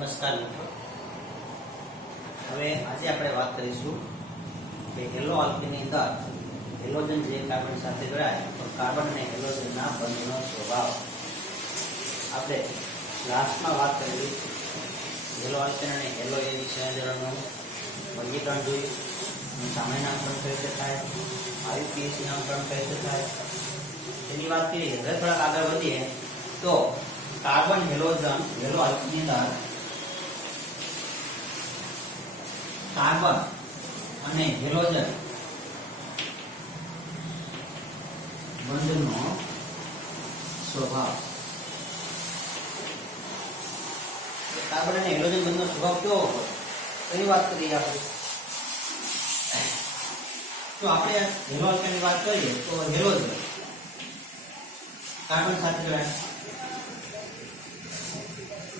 નમસ્કાર મિત્રો, હવે આજે આપણે વાત કરીશું કે હેલો આલ્કેનની અંદર હેલોજન જે કાર્બન સાથે જોડાય તો કાર્બન અને હેલોજનના બંધનો સ્વભાવ. આપણે લાસ્ટમાં વાત કરેલી હેલો આલ્કેન અને હેલો એવી સંયોજનોનું વર્ગીકરણ જોયું, સામાન્ય નામકરણ કઈ રીતે થાય, IUPAC નામકરણ કઈ રીતે થાય એની વાત કરીએ. હવે થોડાક આગળ વધીએ તો કાર્બન હેલોજન હેલો આલ્કેનની અંદર કાર્બન અને હેલોજન બંધનો સ્વભાવ. કાર્બન અને હેલોજન બંધનો સ્વભાવ કેવો હોય એની વાત કરીએ આપણે. તો આપણે હેલો આલ્કેનની વાત કરીએ તો હેલોજન કાર્બન સાથે જોડાય,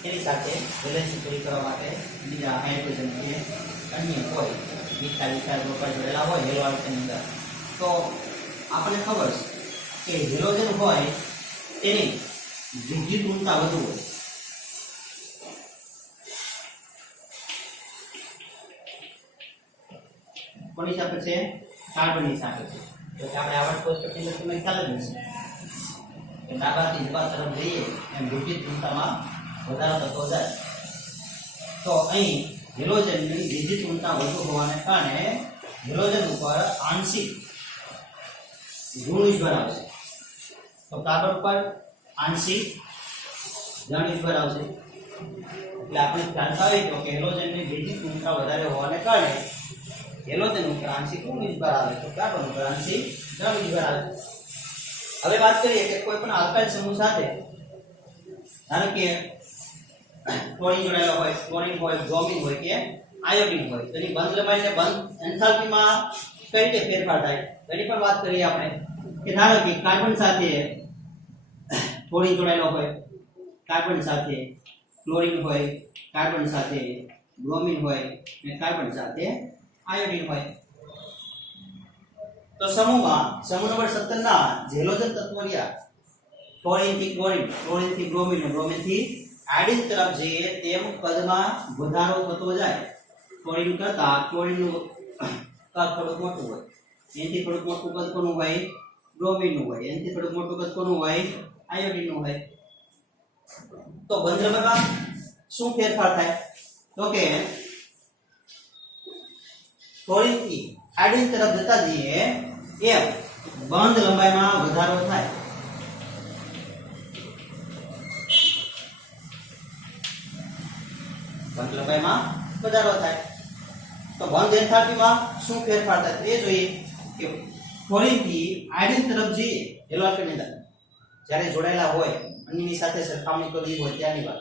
એની સાથે વેલેન્સી પૂરી કરવા માટે બીજા હાઇડ્રોજન કે અન્ય કોઈ મિથાઇલ ગ્રુપમાં જોડેલા હોય હેલો આલ્કેનની અંદર, તો આપણને ખબર છે કે હેલોજન હોય તેની વિદ્યુત ઋણતા વધુ હોય. કોની સાપેક્ષે? કાર્બનની સાપેક્ષે. તો આપણે આવર્ત કોષ્ટકની અંદર તમને ખ્યાલ જ હશે કે ડાબાથી જમા તરફ જઈએ એમ વિદ્યુત ઋણતામાં વધારો થતો જાય. તો અહીં હેલોજનની વિદ્યુત ઋણતા વધુ હોવાને કારણે હેલોજન ઉપર આંશિક ઋણ આવશે, તો કાર્બન ઉપર આંશિક ઋણ આવશે. એટલે આપણે જાણતા હોય તો કે હેલોજનની વિદ્યુત ઋણતા વધારે હોવાને કારણે હેલોજન ઉપર આંશિક ઋણ આવે, તો કાર્બન ઉપર આંશિક ઋણ આવે. હવે વાત કરીએ કે કોઈ પણ આલ્કાઇલ સમૂહ સાથે ધારો કે ક્લોરીન જોડાયેલો હોય, ક્લોરીન હોય, બ્રોમિન હોય કે આયોડિન હોય, તો એની બંધ લંબાઈ અને બંધ એન્થાલ્પીમાં કઈ રીતે ફેરફાર થાય એની પણ વાત કરીએ આપણે. કે ધારો કે કાર્બન સાથે ક્લોરીન જોડાયેલો હોય, કાર્બન સાથે ક્લોરીન હોય, કાર્બન સાથે બ્રોમિન હોય અને કાર્બન સાથે આયોડિન હોય, તો સમૂહ નંબર 17 ના જે હેલોજન તત્વો રહ્યા ક્લોરીન થી ક્લોરીન, ક્લોરીન થી બ્રોમિન, બ્રોમિન થી આયોડિન તરફ જઈએ તેમ કદમાં વધારો થતો જાય. ક્લોરીન કરતા ક્લોરીનનું કદ થોડું મોટું હોય, એનાથી થોડું મોટું કદ કોનું હોય? બ્રોમિનનું હોય, એનાથી થોડું મોટું કદ કોનું હોય? આયોડિનનું હોય. તો બંધ લંબાઈમાં શું ફેરફાર થાય? તો કે ક્લોરીન થી આયોડિન તરફ જતા જઈએ એમ બંધ લંબાઈમાં વધારો થાય. બંધ લંબાઈમાં વધારો થાય તો બંધ એન્થાલ્પીમાં શું ફેરફાર થાય એ જોઈએ. કે ક્લોરીન થી આયોડિન તરફ જઈએ હેલો આલ્કેનની અંદર જ્યારે જોડાયેલા હોય, અન્યની સાથે સરખામણી કરવી હોય ત્યારની વાત,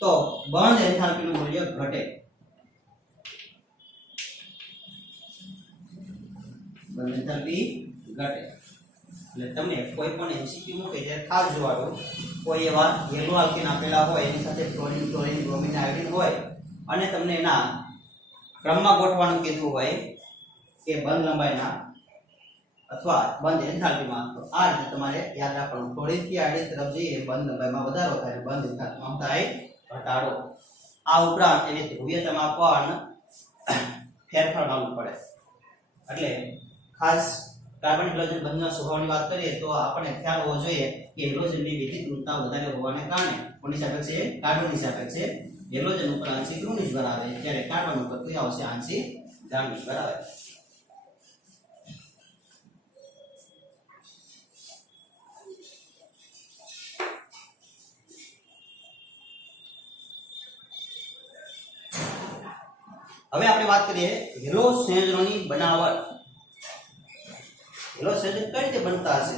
તો બંધ એન્થાલ્પીનું મૂલ્ય ઘટે. બંધ એન્થાલ્પી ઘટે. એટલે તમને કોઈ પણ એમસીક્યુ મૂકે ત્યારે ખાસ જોવાનું, કોઈ એવા હેલો આલ્કેન આપેલા હોય એની સાથે ક્લોરીન, ક્લોરીન, બ્રોમિન, આયોડિન હોય અને તમને એના ક્રમમાં ગોઠવવાનું કીધું હોય કે બંધ લંબાઈના અથવા બંધ એન્થાલ્પીમાં, તો આ રીતે તમારે યાદ રાખવાનું. ક્લોરીન થી આયોડિન તરફ જઈએ બંધ લંબાઈમાં વધારો થાય, બંધ એન્થાલ્પીમાં થાય ઘટાડો. આ ઉપરાંત એની ધ્રુવીયતામાં પણ ફેરફાર આવવું પડે. એટલે ખાસ કાર્બન હેલોજન બંધના સ્વભાવની વાત કરીએ તો આપણને ખ્યાલ હોવો જોઈએ કે હેલોજનની વિદ્યુત ઋણતા વધારે હોવાને કારણે કોની સાપેક્ષે? કાર્બનની સાપેક્ષે હેલોજન ઉપર આંશિક ઋણ નિશ્બર આવે, જ્યારે કાર્બન ઉપર કઈ આવશે? આંશિક ધન નિશ્બર આવે. હવે આપણે વાત કરીએ હેલો સંયોજનોની બનાવટ. હેલો સંયોજન કઈ રીતે બનતા હશે?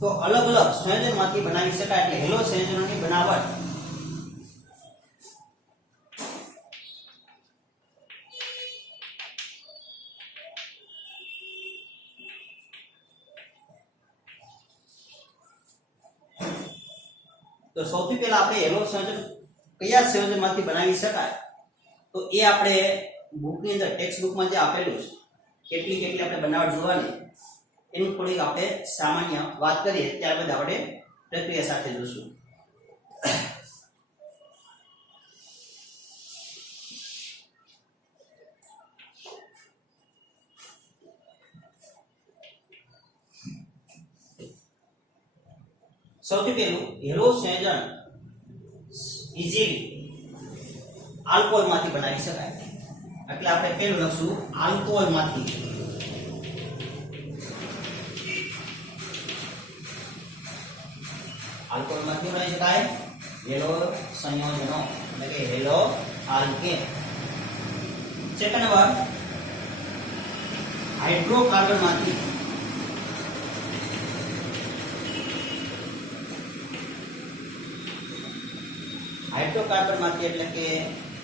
તો અલગ અલગ સંયોજનમાંથી બનાવી શકાય. એટલે હેલો સંયોજનોની બનાવટ તો સૌથી પહેલા આપણે હેલો સંયોજન કયા સંયોજનમાંથી બનાવી શકાય તો એ આપણે બુકની અંદર ટેક્સ્ટ બુકમાં જે આપેલું છે કેટલી આપણે બનાવટ જોવાની એની થોડીક આપણે સામાન્ય વાત કરીએ, ત્યારબાદ આપણે પ્રક્રિયા સાથે જોશું. સૌથી પહેલું હેલો સંયોજન ઇઝીલી આલ્કોહોલમાંથી બનાવી શકાય, એટલે આપણે પહેલું લખશું આલ્કોહોલમાંથી. આલ્કોહોલમાંથી બનાવી શકાય હેલો સંયોજનો, એટલે કે હેલો આલ્કેન. સેકન્ડ નંબર હાઇડ્રોકાર્બનમાંથી એટલે કે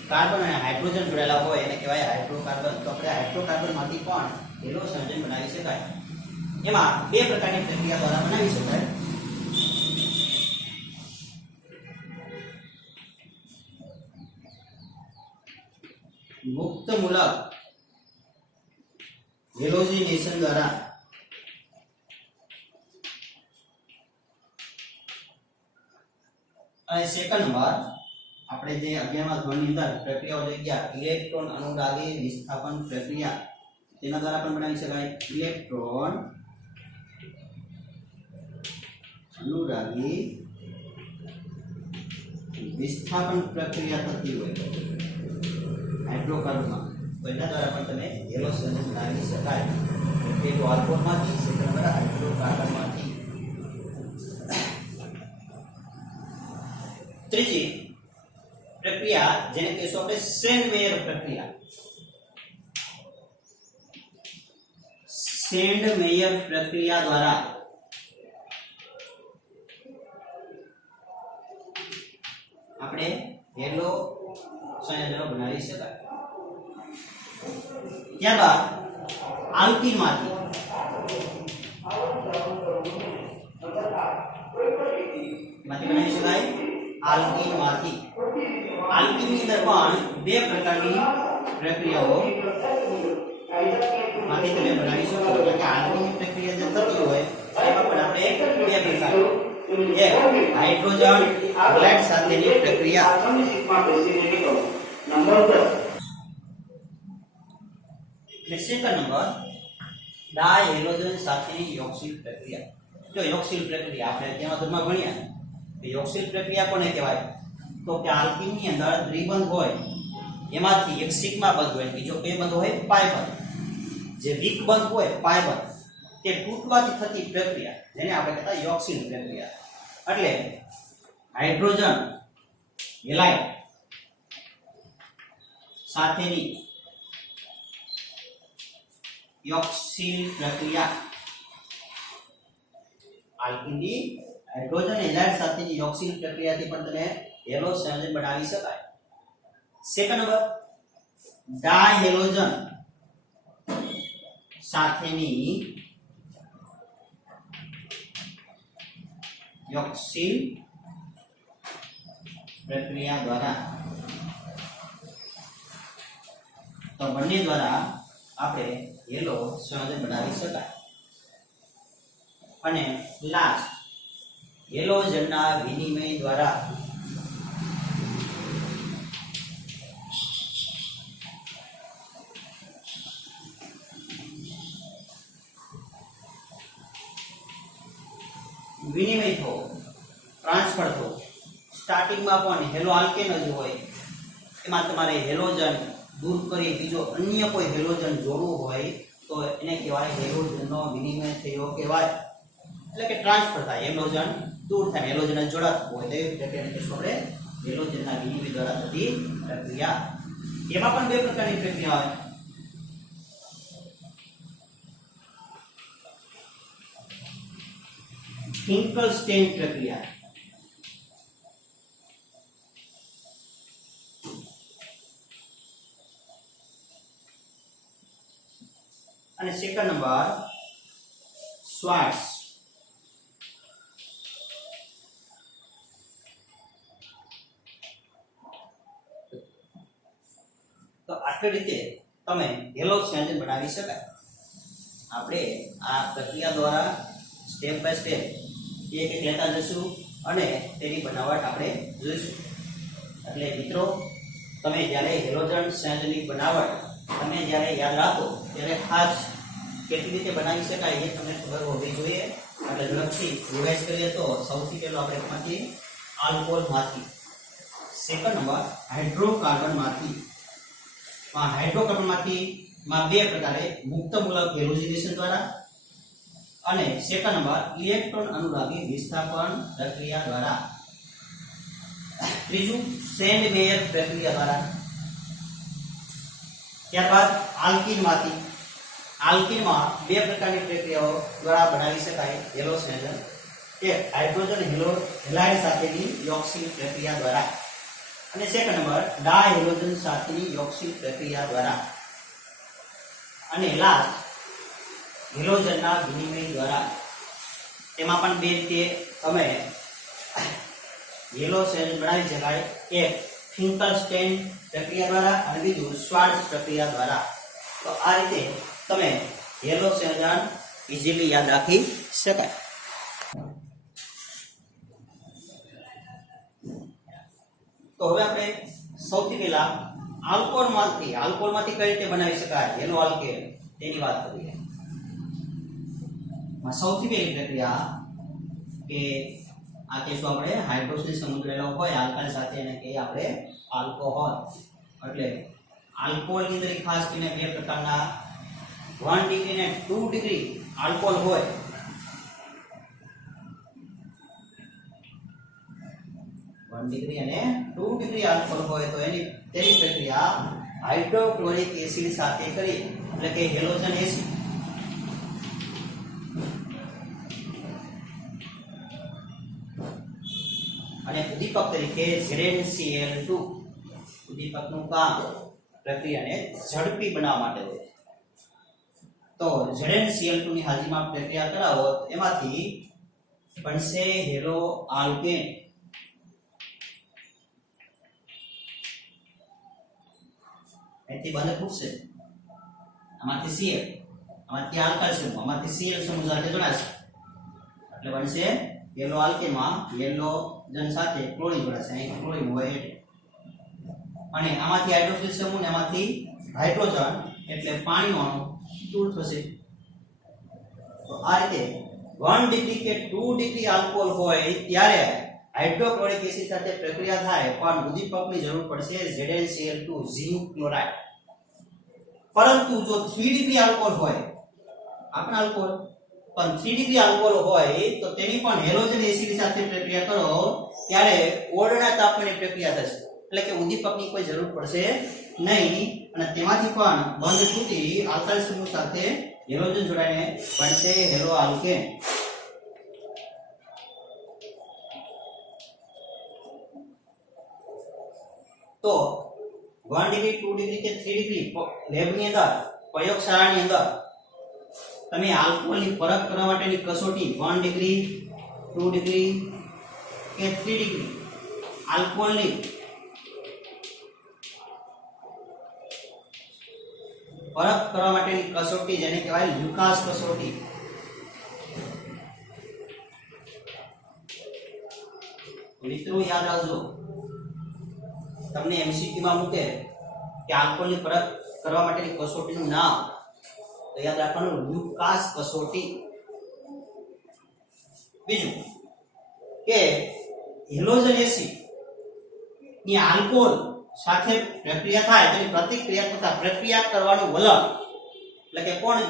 કાર્બન અને હાઇડ્રોજન જોડાયેલા હોય એને કહેવાય હાઇડ્રોકાર્બન. તો આપણે હાઇડ્રોકાર્બનમાંથી પણ હેલો સંયોજન બનાવી શકાય. એમાં બે પ્રકારની પ્રક્રિયા દ્વારા બનાવી શકાય. મુક્ત મૂલક હેલોજિનેશન દ્વારા અને સેકન્ડ નંબર આપણે જે 11મા ધોરણની અંદર પ્રક્રિયાઓ જોઈ ગયા ઇલેક્ટ્રોન અનુરાગી વિસ્થાપન પ્રક્રિયા, તેના દ્વારા પણ બનાવી શકાય. ઇલેક્ટ્રોન અનુરાગી વિસ્થાપન પ્રક્રિયા થતી હોય હાઇડ્રોકાર્બનમાં, તો એના દ્વારા પણ તમે હેલો સંયોજન બનાવી શકાય. પેલું આલ્કોહોલમાંથી, સેકન્ડ નંબર હાઇડ્રોકાર્બનમાંથી. ત્રીજી પ્રક્રિયા જેને કહેશું આપણે સેન્ડમેયર પ્રક્રિયા. સેન્ડમેયર પ્રક્રિયા દ્વારા આપણે હેલો સંયોજનો બનાવી શકાય. ત્યારબાદ આલ્કીનમાંથી બનાવી શકાય. આલ્કીનની અંદર પણ બે પ્રકારની પ્રક્રિયાઓ માંથી તમે બનાવી શકો. એટલે કે આલ્કીનની પ્રક્રિયા જે થતી હોય એમાં પણ આપણે બે પ્રકાર, એક હાઇડ્રોજન હલાઇડ સાથેની પ્રક્રિયા અને સેકન્ડ નંબર ડાયહેલોજન સાથેની યોક્સિલ પ્રક્રિયા. જો યોક્સિલ પ્રક્રિયા આપણે તેમાં ધોરણમાં ભણ્યા કે યોક્સિલ પ્રક્રિયા કોને કહેવાય? તો કે આલ્કીનની અંદર દ્વિબંધ હોય એમાંથી એક સિગ્મા બંધ હોય, બીજો કયો બંધ હોય? પાઈ બંધ. જે વીક બંધ હોય પાઈ બંધ, તે તૂટવાથી થતી પ્રક્રિયા જેને આપણે કહેતા યોક્સિલ પ્રક્રિયા. એટલે હાઇડ્રોજન હેલાઇડ સાથેની યોક્સિલ પ્રક્રિયા, આલ્કીનની હાઇડ્રોજન હેલાઇડ સાથેની યોક્સિલ પ્રક્રિયાથી પણ તમે હેલો સંયોજન બનાવી શકાય. સેકન્ડ નંબર ડાયહેલોજન સાથેની યોક્સિલ પ્રક્રિયા દ્વારા, તો બંને દ્વારા આપણે હેલો સંયોજન બનાવી શકાય. અને લાસ્ટ હેલોજનના વિનિમય દ્વારા વિનિમય થવો, ટ્રાન્સફર થવો. સ્ટાર્ટિંગમાં પણ હેલો આલ્કેન જ હોય, એમાં તમારે હેલોજન દૂર કરી બીજો અન્ય કોઈ હેલોજન જોડવું હોય તો એને કહેવાય હેલોજનનો વિનિમય થયો કહેવાય. એટલે કે ટ્રાન્સફર થાય, હેલોજન દૂર થાય, હેલોજન જોડાતું હોય તો એ પ્રક્રિયાને કહેશું આપણે હેલોજનના વિનિમય દ્વારા થતી પ્રક્રિયા. એમાં પણ બે પ્રકારની પ્રક્રિયા હોય. ફિંકલસ્ટેઇન પ્રક્રિયા અને સેકન્ડ નંબર સ્વાર્ટ્સ. તો આટલી રીતે તમે હેલો સંયોજન બનાવી શકાય. આપણે આ પ્રક્રિયા દ્વારા સ્ટેપ બાય સ્ટેપ એક એક લેતા જશું અને તેની બનાવટ આપણે જોઈશું. એટલે મિત્રો, તમે જ્યારે હેલોજન સંયોજનની બનાવટ તમે જ્યારે યાદ રાખો ત્યારે ખાસ કેટલી રીતે બનાવી શકાય એ તમને ખબર હોવી જોઈએ. એટલે ઝડપથી રિવાઇઝ કરીએ તો સૌથી પહેલો આપણે એમાંથી આલ્કોહોલમાંથી, સેકન્ડ નંબર હાઇડ્રોકાર્બનમાંથી. હાઇડ્રોકાર્બનમાંથી બે પ્રકારે મુક્ત મૂલક હેલોજિનેશન દ્વારા અને સેકન્ડ નંબર ઇલેક્ટ્રોન અનુરાગી વિસ્થાપન પ્રક્રિયા દ્વારા. ત્રીજું સેન્ડમેયર પ્રક્રિયા દ્વારા. ત્યારબાદ આલ્કીનમાંથી. આલ્કીનમાં બે પ્રકારની પ્રક્રિયાઓ દ્વારા બનાવી શકાય હેલોજન. એક હાઇડ્રોજન હેલાઇડ સાથેની યોક્સિલ પ્રક્રિયા દ્વારા અને સેકન્ડ નંબર ડાયહેલોજન સાથેની યોક્સિલ પ્રક્રિયા દ્વારા અને લાસ્ટ હેલોજનના વિનિમય દ્વારા. તેમાં પણ બે રીતે તમે હેલોજન બનાવી શકાય. એક ફિંકલસ્ટેન પ્રક્રિયા દ્વારા અને બીજું શ્વાર્ટ્ઝ પ્રક્રિયા દ્વારા. તો આ રીતે તમે હેલોજન ઇઝીલી યાદ રાખી શકાય. તો હવે આપણે સૌથી પહેલા આલ્કોહોલમાંથી કઈ રીતે બનાવી શકાય હેલો આલ્કેન તેની વાત કરીએ. સૌથી પહેલી પ્રક્રિયા કે આ કેસમાં આપણે હાઇડ્રોજન સમુદ્રેલો હોય આલ્કાઇલ સાથે એને કહીએ આપણે આલ્કોહોલ. એટલે આલ્કોહોલની અંદર ખાસ કરીને બે પ્રકારના 1 ડિગ્રી અને 2 ડિગ્રી આલ્કોહોલ હોય. 1 ડિગ્રી અને 2 ડિગ્રી આલ્કોહોલ હોય તો તેની પ્રક્રિયા હાઇડ્રોક્લોરિક એસિડ સાથે કરીએ એટલે કે હેલોજન એસિડ. અને ઉદ્દીપક તરીકે ZnCl2 ઉદ્દીપકનું કામ પ્રક્રિયાને ઝડપી બનાવવા માટે હોય. તો ZnCl2 ની હાજરીમાં પ્રક્રિયા કરાવો એમાંથી બનશે હેલો આલ્કેન. અહીંથી બંધ ખૂટશે, આમાંથી Cl, આમાંથી આલ્કાઇલ સમૂહ, આમાંથી Cl સમૂહ સાથે જોડાશે એટલે બનશે યેલો આલ્કેનમાં યેલોજન સાથે ક્લોરીન જોડાશે. અહીં ક્લોરીન હોય એટલે અને આમાંથી હાઇડ્રોજન સમૂહ ને આમાંથી હાઇડ્રોજન એટલે પાણીનો અણુ દૂર થશે. તો આ રીતે 1 ડિગ્રી કે 2 ડિગ્રી આલ્કોહોલ હોય ત્યારે હાઇડ્રોક્લોરિક એસિડ સાથે પ્રક્રિયા થાય પણ ઉદ્દીપકની જરૂર પડશે ZnCl2 ઝિંક ક્લોરાઇડ. પરંતુ જો 3 ડિગ્રી આલ્કોહોલ હોય આપણ આલ્કોહોલ પણ 3 ડિગ્રી આલ્કોહોલ હોય તો તેની પણ હેલોજન એસિડ સાથે પ્રક્રિયા કરો ત્યારે ઓરડા તાપમાને પ્રક્રિયા થશે એટલે કે ઉદ્દીપકની કોઈ જરૂર પડશે નહીં અને તેમાંથી પણ બંધ છૂટી આલ્કાઇલ સમૂહ સાથે હેલોજન જોડાઈને બનશે હેલો આલ્કેન. તો 1 ડિગ્રી 2 ડિગ્રી કે 3 ડિગ્રી લેબની અંદર પ્રયોગશાળાની અંદર તમે આલ્કોહોલની પરખ કરવા માટેની કસોટી 1 ડિગ્રી 2 ડિગ્રી કે 3 ડિગ્રી આલ્કોહોલની પરખ કરવા માટેની કસોટી જેને કહેવાય લ્યુકાસ કસોટી. મિત્રો યાદ રાખજો, તમને MCQ માં મૂકે કે આલ્કોહોલની પરખ કરવા માટેની કસોટીનું નામ તો યાદ રાખવાનું લ્યુકાસ કસોટી. બીજું કે હેલોજન એસિડ ની આલ્કોહોલ સાથે પ્રક્રિયા થાય તેની પ્રતિક્રિયાત્મકતા, પ્રક્રિયા કરવાનું વલણ એટલે કે કોણ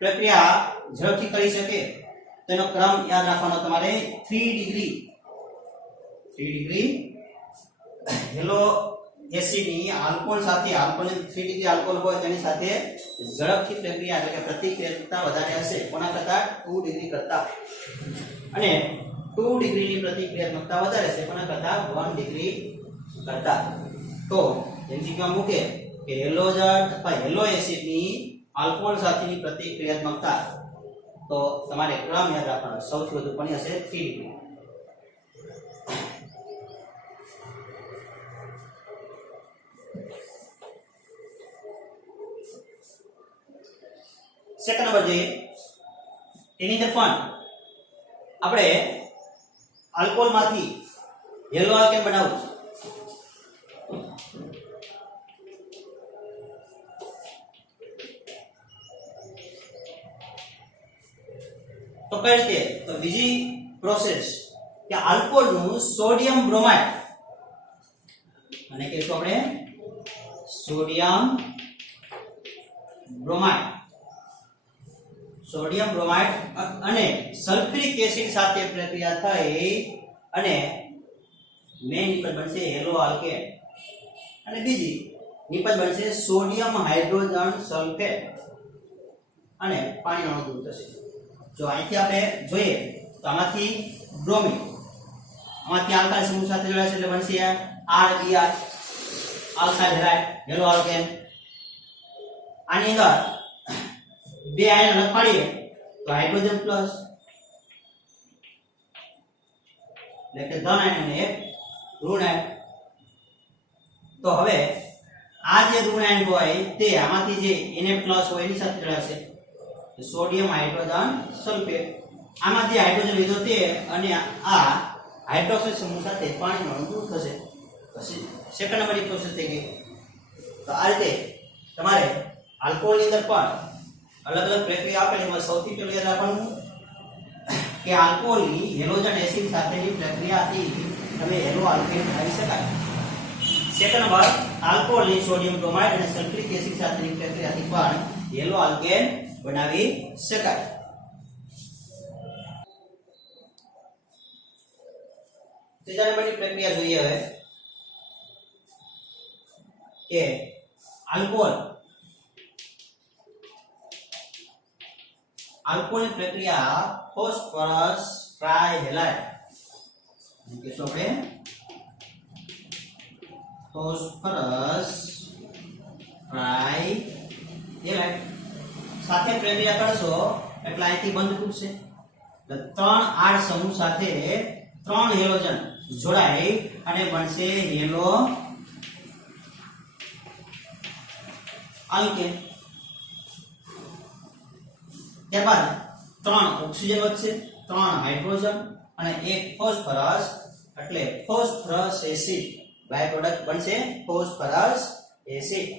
પ્રક્રિયા ઝડપથી કરી શકે તેનો ક્રમ યાદ રાખવાનો તમારે 3 ડિગ્રી હેલો એસિડની આલ્કોહોલ સાથે આલ્કોહોલ 3 ડિગ્રી આલ્કોહોલ હોય તેની સાથે ઝડપથી પ્રક્રિયા એટલે કે પ્રતિક્રિયાત્મકતા વધારે હશે કોના કરતા 2 ડિગ્રી કરતા અને 2 ડિગ્રીની પ્રતિક્રિયાત્મકતા વધારે છે કોના કરતા 1 ડિગ્રી કરતા. તો એમસીક્યુમાં મૂકે કે હેલોજન અથવા હેલો એસિડની આલ્કોહોલ સાથેની પ્રતિક્રિયાત્મકતા તો તમારે ક્રમ યાદ રાખવાનો સૌથી વધુ કોની હશે 3 ડિગ્રી. સેકન્ડ નંબર જોઈએ એની અંદર પણ આપણે આલ્કોહોલમાંથી યેલો આલ્કેન બનાવવું છે. તો કઈ રીતે? તો બીજી પ્રોસેસ કે આલ્કોહોલનું સોડિયમ બ્રોમાઇડ, અને કહીશું આપણે સોડિયમ બ્રોમાઇડ, સોડિયમ બ્રોમાઇડ અને સલ્ફ્યુરિક એસિડ સાથે પ્રક્રિયા થઈ અને મેઇન નિપજ બનશે હેલો આલ્કેન, અને બીજી નિપજ બનશે સોડિયમ હાઇડ્રોજન સલ્ફેટ અને પાણીનો અણુ દૂર થશે. જો અહીંથી આપણે જોઈએ તો આમાંથી બ્રોમિન, આમાંથી આલ્કાઇલ સમૂહ સાથે જોડાશે એટલે બનશે RER alkyl halide hello alkane. આની અંદર બે આયન લખાડીએ તો હાઇડ્રોજન પ્લસ એટલે કે ધન આયન અને એક ઋણ આયન. તો હવે આ જે ઋણ આયન હોય તે આમાંથી જે Na+ હોય એની સાથે જોડાશે સોડિયમ હાઇડ્રોજન સલ્ફેટ. આમાં જે હાઇડ્રોજન લીધો તે અને આ હાઇડ્રોક્સાઇડ સમૂહ સાથે પાણીનો અણુ દૂર થશે. પછી સેકન્ડ નંબરની પ્રોસેસ થઈ ગઈ. તો આ રીતે તમારે આલ્કોહોલની અંદર પણ અલગ અલગ પ્રક્રિયા આપેલી. એમાં સૌથી પહેલું યાદ રાખવાનું કે આલ્કોહોલની હેલોજન એસિડ સાથેની પ્રક્રિયાથી તમે હેલો આલ્કેન બનાવી શકાય. સેકન્ડ નંબર, આલ્કોહોલની સોડિયમ બ્રોમાઇડ અને સલ્ફ્યુરિક એસિડ સાથેની પ્રક્રિયાથી પણ હેલો આલ્કેન બનાવી શકાય. ત્રીજા નંબરની પ્રક્રિયા જોઈએ હવે કે આલ્કોહોલની પ્રક્રિયા ફોસ્ફરસ ટ્રાઇહેલાઇડ, કહીશું આપણે ફોસ્ફરસ ટ્રાઇહેલાઇડ સાથે પ્રક્રિયા કરશો એટલે અહીંથી બંધ તૂટશે. ત્રણ આડ સમૂહ સાથે ત્રણ હેલોજન જોડાય અને બનશે હેલો આલ્કેન. ત્યારબાદ ત્રણ ઓક્સિજન વચ્ચે ત્રણ હાઇડ્રોજન અને એક ફોસ્ફરસ એટલે ફોસ્ફરસ એસિડ બાય પ્રોડક્ટ બનશે ફોસ્ફરસ એસિડ.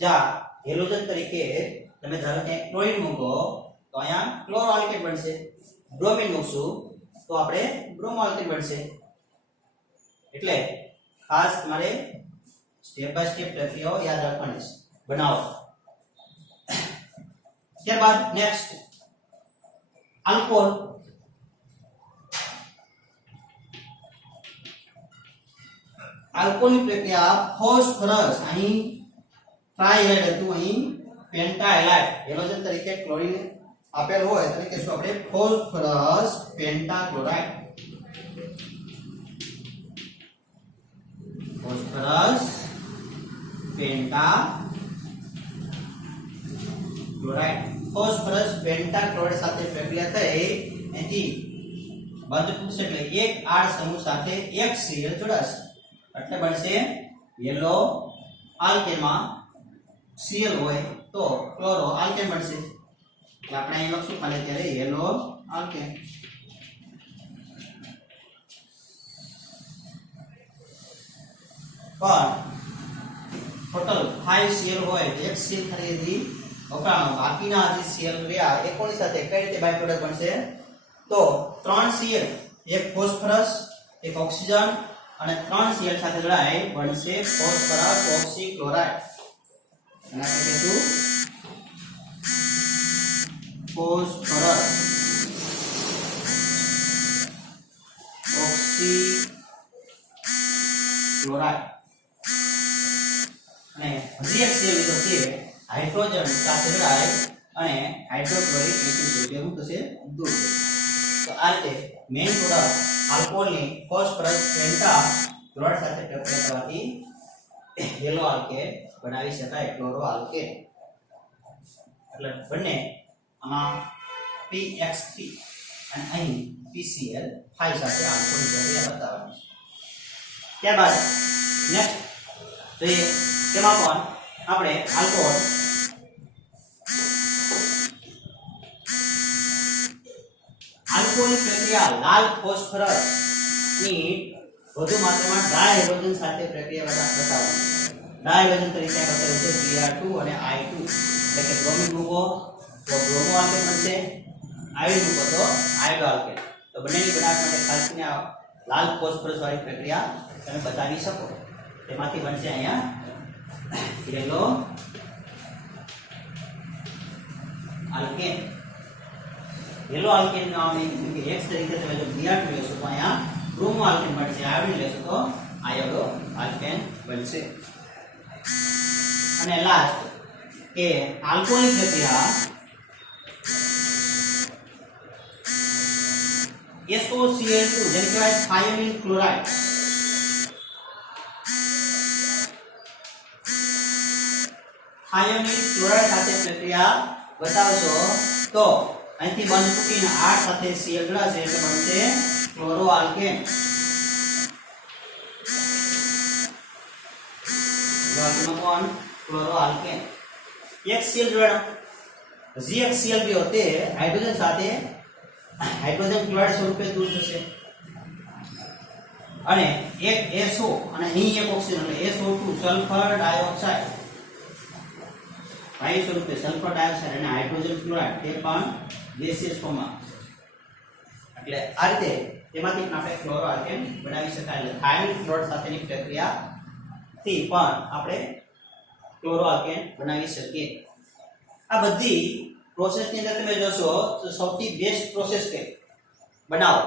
જ્યાં હેલોજન તરીકે તમે ધારો કે ક્લોરીન મૂકો તો અહીંયા ક્લોરો આલ્કેન બનશે. બ્રોમિન મૂકશું તો આપણે બ્રોમો આલ્કેન બનશે. એટલે ખાસ તમારે સ્ટેપ બાય સ્ટેપ પ્રક્રિયાઓ યાદ રાખવાની છે. બનાવો. ત્યારબાદ નેક્સ્ટ આલ્કોહોલ. આલ્કોહોલની પ્રક્રિયા ફોસ્ફરસ, અહીં ટ્રાઇહેલાઇડ હતું, અહીં પેન્ટાહેલાઇડ હેલોજન તરીકે ક્લોરીન આપેલ હોય તો કહીશું આપણે ફોસ્ફરસ પેન્ટાક્લોરાઇડ. ફોસ્ફરસ પેન્ટાક્લોરાઇડ. ફોસ્ફરસ પેન્ટાક્લોરાઇડ સાથે પ્રક્રિયા થઈ એથી બંધ તૂટશે એટલે એક આડ સમૂહ સાથે એક સીએલ જોડાશે એટલે બનશે યેલો આલ્કેનમાં સીએલ હોય તો ક્લોરો આલ્કેન બનશે. આપણે અહીં લખશું ખાલી ત્યારે યેલો આલ્કેન. પણ ટોટલ 5 સીએલ હોય એક સીએલ ખરીદી વપરાણો, બાકીના જે સીએલ રહ્યા એ કોની સાથે કઈ રીતે બાય પ્રોડક્ટ બનશે? તો 3 સીએલ, એક ફોસ્ફરસ, એક ઓક્સિજન અને 3 સીએલ સાથે જોડાય બનશે ફોસ્ફરસ ઓક્સીક્લોરાઇડ. અને આપણે કહીશું ફોસ્ફરસ ઓક્સીક્લોરાઇડ. અને હજી એક સીએલ લીધો છે હાઇડ્રોજન સાથે જોડાય અને હાઇડ્રોક્લોરિક એસિડ સોડિયમ થશે દૂર. તો આ રીતે મેઇન પ્રોડક્ટ આલ્કોહોલની ફોસ્ફરસ પેન્ટાક્લોરાઇડ સાથે પ્રક્રિયા કરવાથી યેલો આલ્કેન બનાવી શકાય, ક્લોરો આલ્કેન. એટલે બંને આમાં PX3 અને અહીં PCl5 સાથે આલ્કોહોલની પ્રક્રિયા બતાવવાની છે. ત્યારબાદ નેક્સ્ટ જોઈએ તેમાં પણ આપણે આલ્કોહોલ આલ્કોહોલની પ્રક્રિયા લાલ ફોસ્ફરસ ની વધુ માત્રામાં ડાયહાઇડ્રોજન સાથે પ્રક્રિયા બતાવવાની. ડાયહાઇડ્રોજન તરીકે બતાવ્યું છે Br2 અને I2 એટલે કે બ્રોમિન મૂકો તો બ્રોમો આલ્કેન બનશે આયોડિન મૂકો તો આયોડો આલ્કેન. તો બંનેની બનાવટ માટે ખાસ કરીને આ લાલ ફોસ્ફરસ વાળી પ્રક્રિયા તમે બતાવી શકો. તેમાંથી બનશે અહીંયા યલો આલ્કેન. યલો આલ્કેન નો આપણે કે X તરીકે તમે જો Br2 લેશો તો અહીંયા બ્રોમો આલ્કેન બનશે. આયોડિન લેશો તો આયોડો આલ્કેન બનશે. અને લાસ્ટ કે આલ્કોહોલિક પ્રક્રિયા SOCl2 જેને કહેવાય થાયોનિલ ક્લોરાઇડ. થાયોનિલ ક્લોરાઇડ સાથે પ્રક્રિયા બતાવશો તો અહીંથી બંધ તૂટીને 8 સાથે Cl જોડાશે એટલે બનશે ક્લોરો આલ્કેન. કોણ ક્લોરો આલ્કેન. એક Cl જોડાણો હજી એક Cl બી હોતે હાઇડ્રોજન સાથે હાઇડ્રોજન ક્લોરાઇડ સ્વરૂપે દૂર થશે અને એક SO અને અહીં એક ઓક્સિજન એટલે SO2 સલ્ફર ડાયોક્સાઇડ વાયુ સ્વરૂપે સલ્ફર ડાયોક્સાઇડ અને હાઇડ્રોજન ક્લોરાઇડ તે પણ ગેસિયસ ફોર્મમાં. એટલે આ રીતે તેમાંથી પણ આપણે ક્લોરો આલ્કેન બનાવી શકાય. એટલે થાયોનિલ ક્લોરાઇડ સાથેની પ્રક્રિયાથી પણ આપણે ક્લોરો આલ્કેન બનાવી શકીએ. આ બધી પ્રોસેસની અંદર તમે જોશો તો સૌથી બેસ્ટ પ્રોસેસ કે બનાવો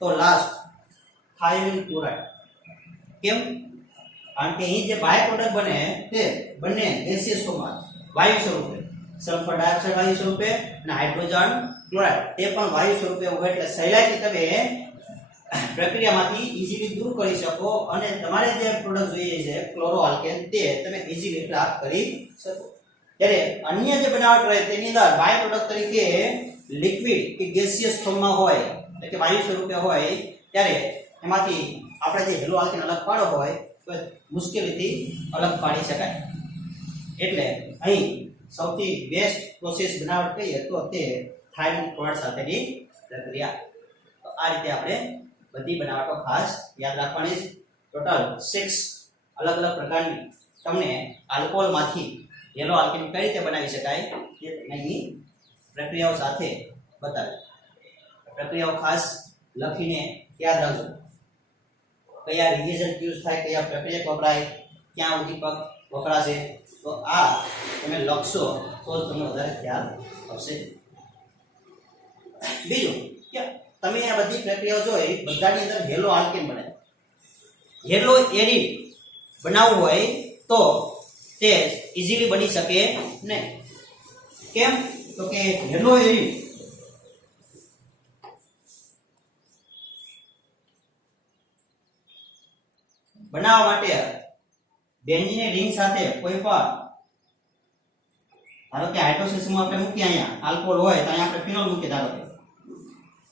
તો લાસ્ટ થાયોનિલ ક્લોરાઇડ. કેમ? કારણ કે અહીં જે બાય પ્રોડક્ટ બને તે બંને ગેસિયસ ફોર્મમાં વાયુ સ્વરૂપે સલ્ફર ડાયોક્સાઇડ વાયુ સ્વરૂપે અને હાઇડ્રોજન ક્લોરાઇડ તે પણ વાયુ સ્વરૂપે હોય એટલે સહેલાઈથી તમે પ્રક્રિયામાંથી ઈઝીલી દૂર કરી શકો અને તમારે જે પ્રોડક્ટ જોઈએ છે ક્લોરો આલ્કેન તે તમે ઈઝીલી પ્રાપ્ત કરી શકો. ત્યારે અન્ય જે બનાવટ રહે તેની અંદર બાય પ્રોડક્ટ તરીકે લિક્વિડ કે ગેસિયસ ફોર્મમાં હોય એટલે કે વાયુ સ્વરૂપે હોય ત્યારે એમાંથી આપણે જે હેલો આલ્કેન અલગ પાડો હોય તો મુશ્કેલીથી અલગ પાડી શકાય. એટલે અહીં સૌથી બેસ્ટ પ્રોસેસ બનાવટ કહીએ તો તે થાયોનિલ ક્લોરાઇડ સાથેની પ્રક્રિયા. તો આ રીતે આપણે બધી બનાવટો ખાસ યાદ રાખવાની છે. ટોટલ 6 અલગ અલગ પ્રકારની તમને આલ્કોહોલમાંથી યલો આલ્કેન કઈ રીતે બનાવી શકાય તે અહીં પ્રક્રિયાઓ સાથે બતાવી. પ્રક્રિયાઓ ખાસ લખીને યાદ રાખજો. કયા રિએજન્ટ યુઝ થાય, કયા પ્રક્રિયા વપરાય, ક્યાં ઉદ્દીપક વપરાશે. તો આ તમે લખશો તો તમને વધારે ખ્યાલ આવશે. બીજું કે તમે આ બધી પ્રક્રિયાઓ જોઈ બધાની અંદર હેલો આલ્કેન બને. હેલો એરિન બનાવવું હોય તો તે ઈઝીલી બની શકે નહીં. કેમ? તો કે હેલો એરિન બનાવવા માટે બેન્ઝીનની રિંગ સાથે કોઈ પણ ધારો કે હાઇડ્રોક્સી સમૂહ આપણે મૂકીએ અહીંયા આલ્કોહોલ હોય તો અહીંયા આપણે ફિનોલ મૂકીએ ધારો કે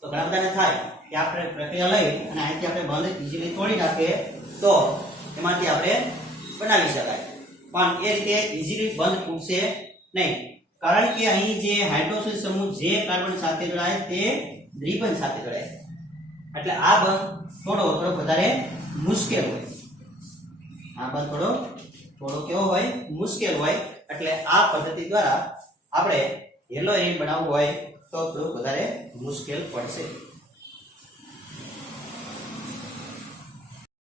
તો ઘણા બધાને થાય કે આપણે પ્રક્રિયા લઈ અને અહીંથી આપણે બંધ ઈઝીલી તોડી નાખીએ તો એમાંથી આપણે બનાવી શકાય. પણ એ રીતે ઈઝીલી બંધ ફૂટશે નહીં. કારણ કે અહીં જે હાઇડ્રોક્સી સમૂહ જે કાર્બન સાથે જોડાય તે દ્વિબંધ સાથે જોડાય એટલે આ બંધ થોડો વધારે મુશ્કેલ હોય. આ બંધ થોડો કેવો હોય? મુશ્કેલ હોય. એટલે આ પદ્ધતિ દ્વારા આપણે યલો એરિન બનાવવું હોય તો થોડું વધારે મુશ્કેલ પડશે.